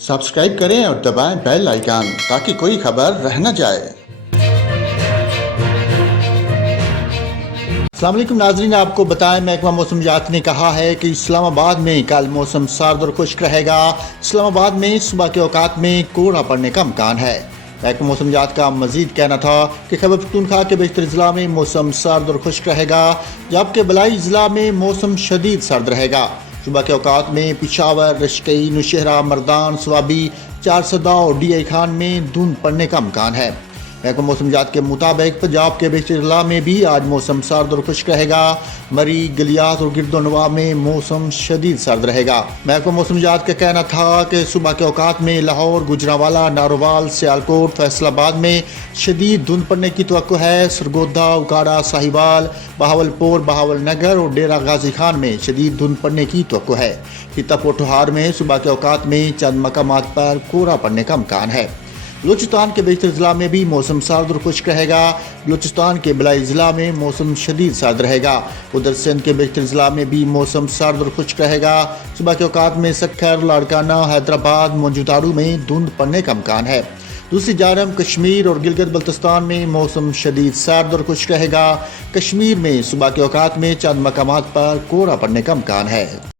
Subscribe करें और दबाएं बेल आइकन ताकि कोई खबर रह न जाए। अस्सलाम वालेकुम नाज़रीन, आपको बताएं महकमा मौसमियात ने कहा है कि इस्लामाबाद में कल मौसम सर्द और खुश्क रहेगा। इस्लामाबाद में सुबह के औकात में कोहरा पड़ने का इम्कान है। महकमा मौसमियात का मजीद कहना था कि खैबर पख्तूनख्वा के बेशतर ज़िला में मौसम सर्द और खुश्क रहेगा, जबकि बलाई ज़िला में मौसम शदीद सर्द रहेगा। सुबह के औकात में पिशावर, रशकई, नौशहरा, मर्दान, स्वाबी, चारसदा और डी आई खान में धुंध पड़ने का इम्कान है। महकमा मौसमियात के मुताबिक पंजाब के बेशतर जिला में भी आज मौसम सर्द और खुश्क रहेगा। मरी, गलियात और गिरदोनवा में मौसम शदीद सर्द रहेगा। महकमा मौसमियात का कहना था कि सुबह के औकात में लाहौर, गुजरांवाला, नारोवाल, सियालकोट, फैसलाबाद में शदीद धुंध पड़ने की तवक्को है। सरगोधा, उकाड़ा, साहिवाल, बहावलपुर, बहावलनगर और डेरा गाजी खान में शदीद धुंध पड़ने की तवक्को है। खिता पोठोहार में सुबह के औकात में चंद मकामात पर कोहरा पड़ने का इम्कान है। बलूचिस्तान के बेशतर ज़िला में भी मौसम सर्द और खुश्क रहेगा। बलूचिस्तान के बलाई ज़िला में मौसम शदीद सर्द रहेगा। उधर सिंध के बेशतर ज़िला में भी मौसम सर्द और खुश्क रहेगा। सुबह के औकात में सक्खर, लाड़काना, हैदराबाद, मोजूदारू में धुंध पड़ने का इम्कान है। दूसरी जानब कश्मीर और गिलगित बल्तिस्तान में मौसम शदीद सर्द और खुश्क रहेगा। कश्मीर में सुबह के औकात में चंद मकामात पर कोहरा पड़ने का इम्कान है।